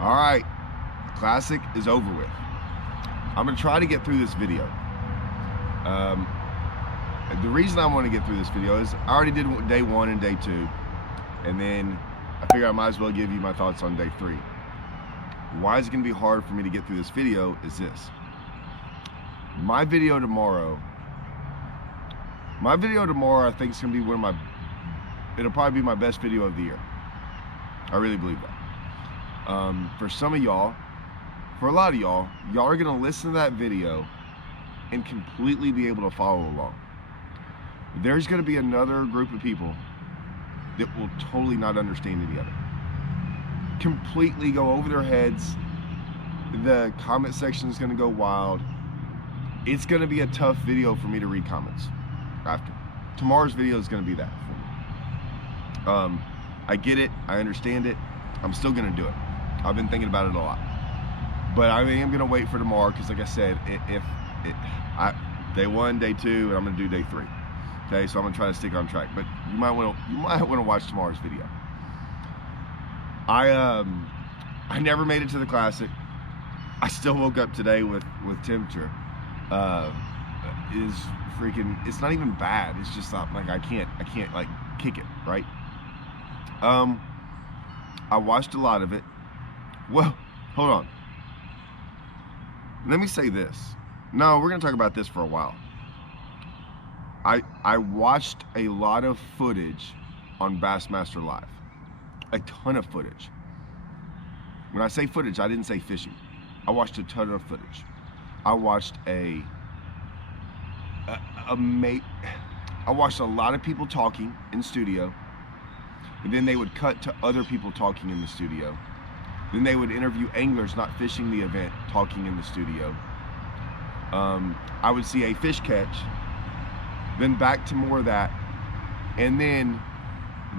All right, Classic is over with. I'm gonna try to get through this video. The reason I want to get through this video is I already did day 1 and day 2, and then I figure I might as well give you my thoughts on day 3. Why is it gonna be hard for me to get through this video is this. My video tomorrow I think is gonna be it'll probably be my best video of the year. I really believe that. For some of y'all, for a lot of y'all are gonna listen to that video and completely be able to follow along. There's gonna be another group of people that will totally not understand any of it. Completely go over their heads. The comment section is gonna go wild. It's gonna be a tough video for me to read comments after. Tomorrow's video is gonna be that for me. I get it, I understand it. I'm still gonna do it. I've been thinking about it a lot. But I am gonna wait for tomorrow because, like I said, day 1, day 2, and I'm gonna do day 3. Okay, so I'm gonna try to stick on track. But you might want to watch tomorrow's video. I never made it to the Classic. I still woke up today with temperature. Is freaking. It's not even bad. It's just not like I can't like kick it right. I watched a lot of it. Well, hold on. Let me say this. No, we're gonna talk about this for a while. I watched a lot of footage on Bassmaster Live. A ton of footage. When I say footage, I didn't say fishing. I watched a ton of footage. I watched I watched a lot of people talking in studio, and then they would cut to other people talking in the studio. Then they would interview anglers not fishing the event talking in the studio. I would see a fish catch, then back to more of that, and then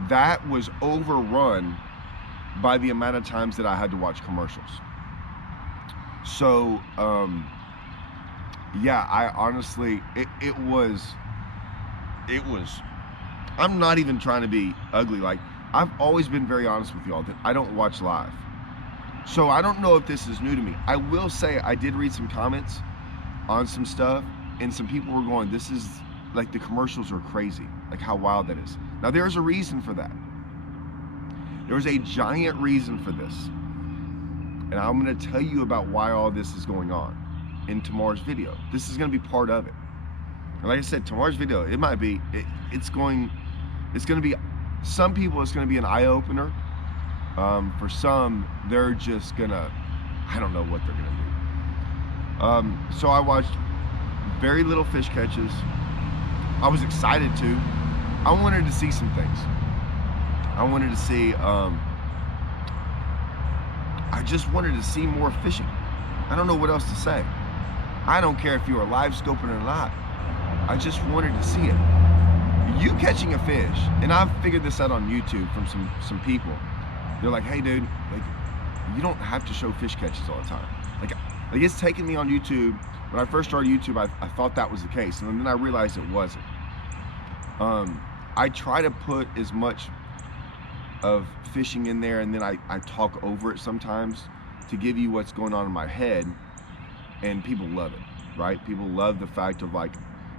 that was overrun by the amount of times that I had to watch commercials. So yeah, I honestly, it was, I'm not even trying to be ugly. Like, I've always been very honest with y'all that I don't watch live. So I don't know if this is new to me. I will say I did read some comments on some stuff, and some people were going, this is like, the commercials are crazy, like how wild that is. Now there's a reason for that. There's a giant reason for this. And I'm gonna tell you about why all this is going on in tomorrow's video. This is gonna be part of it. And like I said, tomorrow's video, it might be, it's gonna be, some people it's gonna be an eye-opener. For some, they're just gonna, I don't know what they're gonna do. So I watched very little fish catches. I was excited to. I wanted to see some things. I wanted to see, I just wanted to see more fishing. I don't know what else to say. I don't care if you were live scoping or not. I just wanted to see it. You catching a fish, and I've figured this out on YouTube from some people. They're like, hey dude, like, you don't have to show fish catches all the time. Like it's taken me on YouTube. When I first started YouTube, I thought that was the case, and then I realized it wasn't. I try to put as much of fishing in there, and then I talk over it sometimes to give you what's going on in my head, and people love it, right? People love the fact of like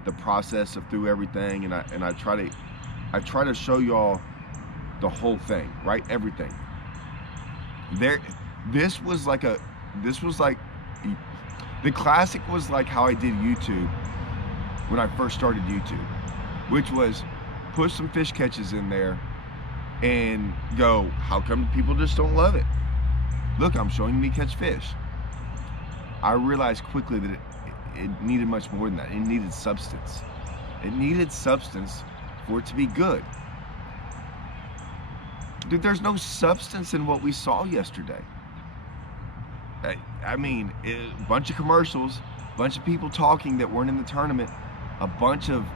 the process of through everything, and I try to show y'all the whole thing, right? Everything. This was like the Classic was like how I did YouTube when I first started YouTube, which was put some fish catches in there and go, how come people just don't love it? Look, I'm showing me catch fish. I realized quickly that it needed much more than that. It needed substance. It needed substance for it to be good. Dude, there's no substance in what we saw yesterday. I mean, a bunch of commercials, a bunch of people talking that weren't in the tournament, a bunch of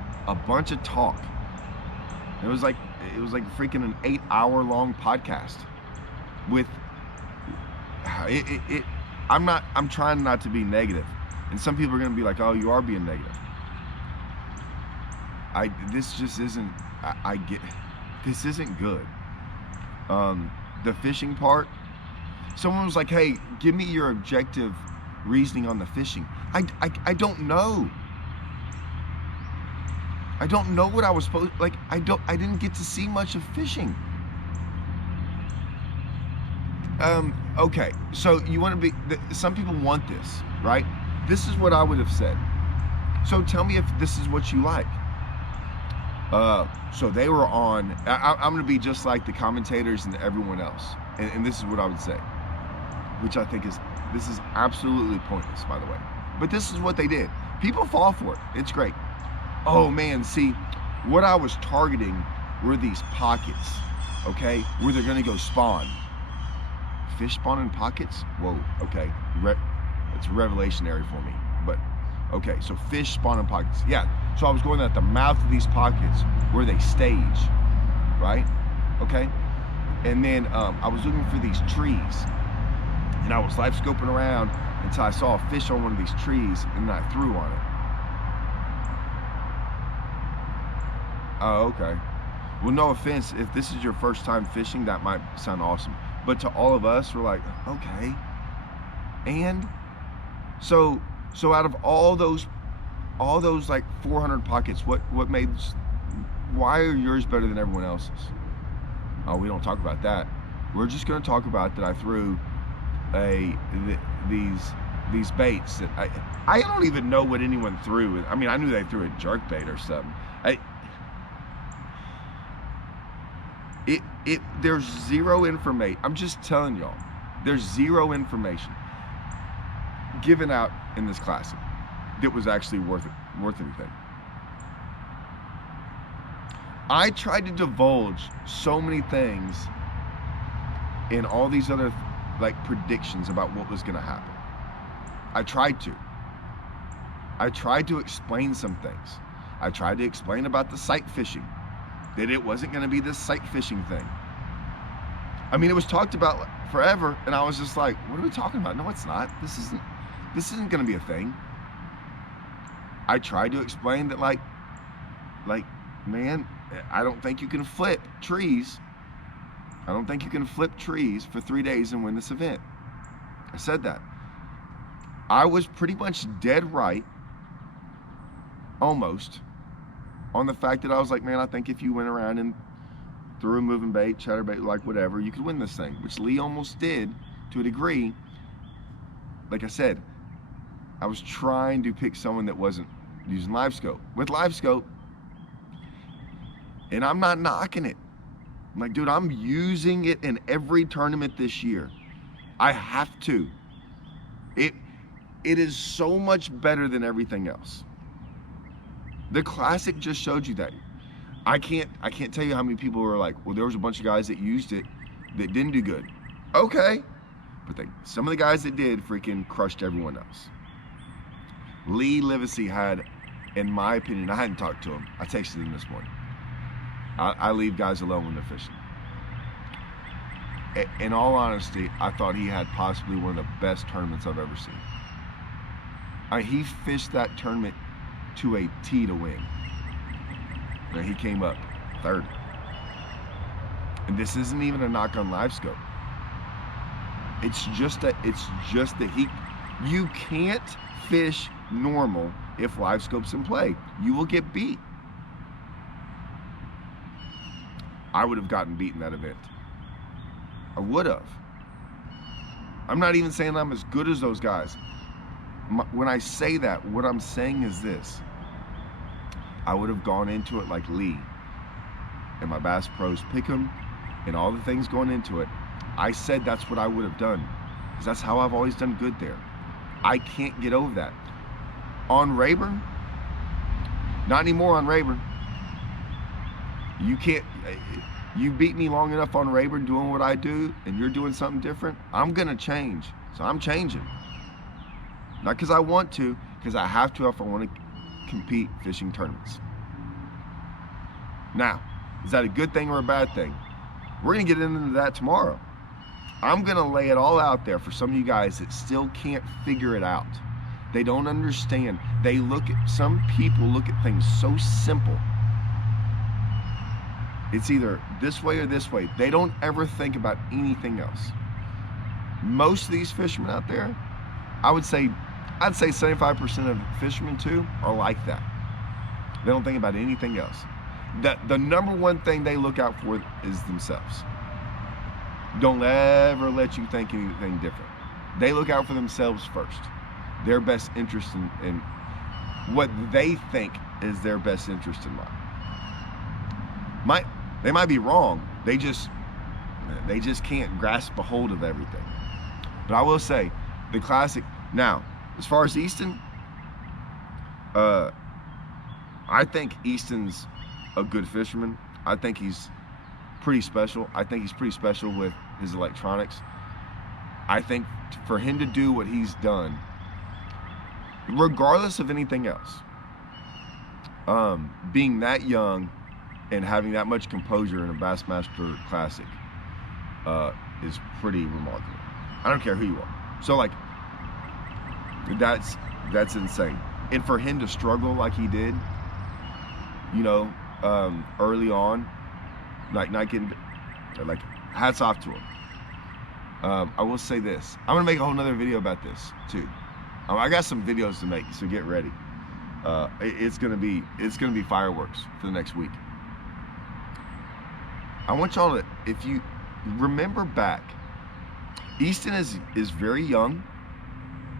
talk. It was like freaking an 8-hour long podcast with I'm trying not to be negative, and some people are gonna be like, oh, you are being negative. This just isn't, this isn't good. The fishing part, Someone was like, hey, give me your objective reasoning on the fishing. I don't know. I don't know what I was supposed, like, I didn't get to see much of fishing. Okay, so you want to be, some people want this, right? This is what I would have said. So tell me if this is what you like. So they were on, I'm going to be just like the commentators and everyone else. And this is what I would say, which I think this is absolutely pointless, by the way. But this is what they did. People fall for it. It's great. Oh man, see, what I was targeting were these pockets, okay? Where they're going to go spawn. Fish spawn in pockets? Whoa, okay. It's revelationary for me, but okay, so fish spawn in pockets. Yeah, so I was going at the mouth of these pockets where they stage, right? Okay, and then I was looking for these trees, and I was live scoping around until I saw a fish on one of these trees, and then I threw on it. Oh, okay. Well, no offense, if this is your first time fishing, that might sound awesome. But to all of us, we're like, okay. And so out of all those like 400 pockets, what made, why are yours better than everyone else's? Oh, we don't talk about that. We're just going to talk about that I threw these baits that I don't even know what anyone threw. I mean, I knew they threw a jerk bait or something. There's zero information. I'm just telling y'all, there's zero information given out in this classic that was actually worth anything. I tried to divulge so many things in all these other like predictions about what was gonna happen. I tried to explain some things. I tried to explain about the sight fishing, that it wasn't gonna be this sight fishing thing. I mean, it was talked about forever, and I was just like, what are we talking about? No, it's not. This isn't gonna be a thing. I tried to explain that like, man, I don't think you can flip trees. I don't think you can flip trees for 3 days and win this event. I said that. I was pretty much dead right, almost, on the fact that I was like, man, I think if you went around and threw a moving bait, chatterbait, like whatever, you could win this thing, which Lee almost did to a degree. Like I said, I was trying to pick someone that wasn't using live scope. With live scope, and I'm not knocking it. I'm like, dude, I'm using it in every tournament this year. I have to. It is so much better than everything else. The Classic just showed you that. I can't tell you how many people were like, well, there was a bunch of guys that used it that didn't do good. Okay, but some of the guys that did freaking crushed everyone else. Lee Livesey had, in my opinion, I hadn't talked to him. I texted him this morning. I leave guys alone when they're fishing. In all honesty, I thought he had possibly one of the best tournaments I've ever seen. He fished that tournament to a T to win. And he came up third. And this isn't even a knock on live scope. It's just that you can't fish normal if live scope's in play. You will get beat. I would have gotten beat in that event. I would have. I'm not even saying I'm as good as those guys. When I say that, what I'm saying is this. I would have gone into it like Lee and my Bass Pros Pick'em and all the things going into it. I said that's what I would have done because that's how I've always done good there. I can't get over that. On Rayburn, not anymore on Rayburn. You can't, you beat me long enough on Rayburn doing what I do and you're doing something different, I'm gonna change. So I'm changing. Not because I want to, because I have to if I want to compete fishing tournaments. Now, is that a good thing or a bad thing? We're gonna get into that tomorrow. I'm gonna lay it all out there for some of you guys that still can't figure it out. They don't understand. Some people look at things so simple. It's either this way or this way. They don't ever think about anything else. most of these fishermen out there, I'd say 75% of fishermen too are like that. They don't think about anything else. The number one thing they look out for is themselves. Don't ever let you think anything different. They look out for themselves first. Their best interest in what they think is their best interest in life. They might be wrong. They just can't grasp a hold of everything. But I will say, the Classic, now, as far as Easton, I think Easton's a good fisherman. I think he's pretty special. I think he's pretty special with his electronics. I think for him to do what he's done, regardless of anything else, being that young and having that much composure in a Bassmaster Classic is pretty remarkable. I don't care who you are. So like, that's insane. And for him to struggle like he did, you know, early on, like not getting, like, hats off to him. I will say this. I'm gonna make a whole nother video about this too. I got some videos to make, so get ready. It's gonna be fireworks for the next week. I want y'all to, if you remember back, Easton is very young.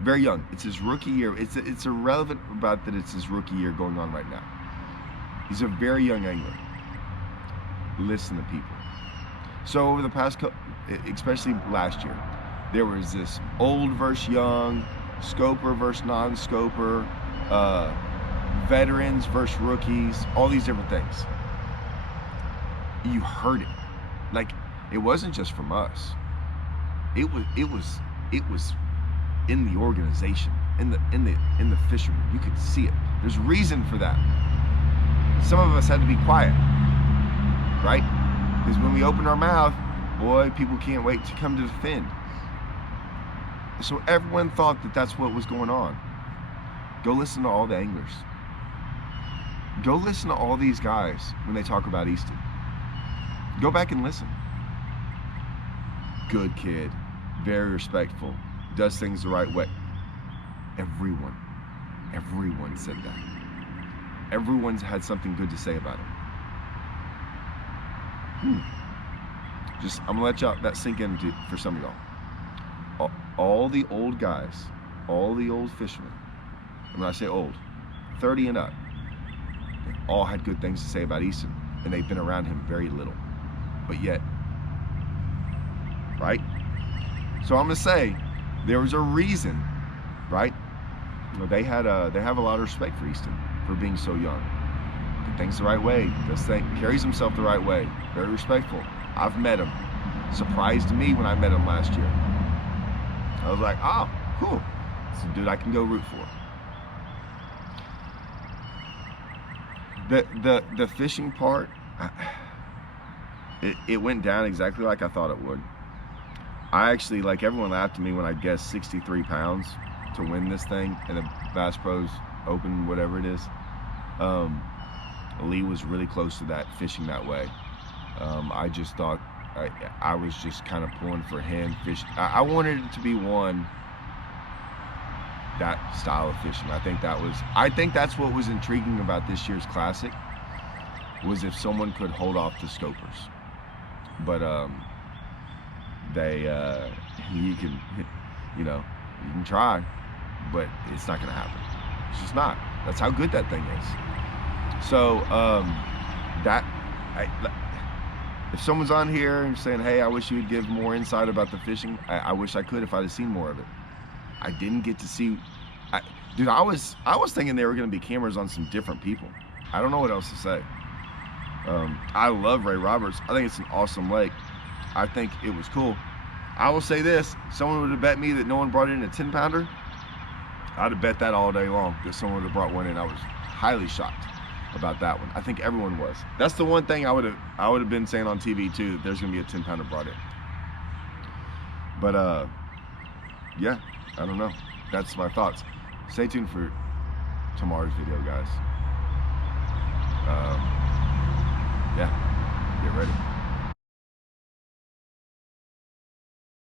Very young. It's his rookie year. It's irrelevant about that it's his rookie year going on right now. He's a very young angler. Listen to people. So over the past couple, especially last year, there was this old versus young, scoper versus non-scoper, veterans versus rookies, all these different things. You heard it. Like, it wasn't just from us. It was in the organization, in the fishermen. You could see it. There's reason for that. Some of us had to be quiet, right? Because when we open our mouth, boy, people can't wait to come to defend. So everyone thought that that's what was going on. Go listen to all the anglers. Go listen to all these guys when they talk about Easton. Go back and listen. Good kid, very respectful, does things the right way. Everyone said that. Everyone's had something good to say about him. I'm gonna let y'all that sink in for some of y'all. All the old guys, all the old fishermen, and when I say old, 30 and up, they all had good things to say about Easton, and they've been around him very little. But yet, right? So I'm gonna say, there was a reason, right? They have a lot of respect for Easton for being so young. Did things the right way, carries himself the right way, very respectful. I've met him. Surprised me when I met him last year. I was like, oh, cool. It's a dude I can go root for. The fishing part, it went down exactly like I thought it would. I actually, like, everyone laughed at me when I guessed 63 pounds to win this thing in the Bass Pros Open, whatever it is. Lee was really close to that, fishing that way. I just thought, I was just kind of pulling for him. I wanted it to be that style of fishing. I think that's what was intriguing about this year's Classic, was if someone could hold off the scopers. But you can try, but it's not gonna happen. It's just not. That's how good that thing is. So if someone's on here and saying, hey, I wish you would give more insight about the fishing, I wish I could if I'd have seen more of it. I didn't get to see. Dude, I was thinking there were gonna be cameras on some different people. I don't know what else to say. I love Ray Roberts. I think it's an awesome lake. I think it was cool. I will say this, someone would have bet me that no one brought in a 10-pounder. I'd have bet that all day long that someone would have brought one in. I was highly shocked about that one. I think everyone was. That's the one thing I would have been saying on TV too, that there's gonna be a 10-pounder brought in. But yeah, I don't know. That's my thoughts. Stay tuned for tomorrow's video, guys. Yeah, get ready.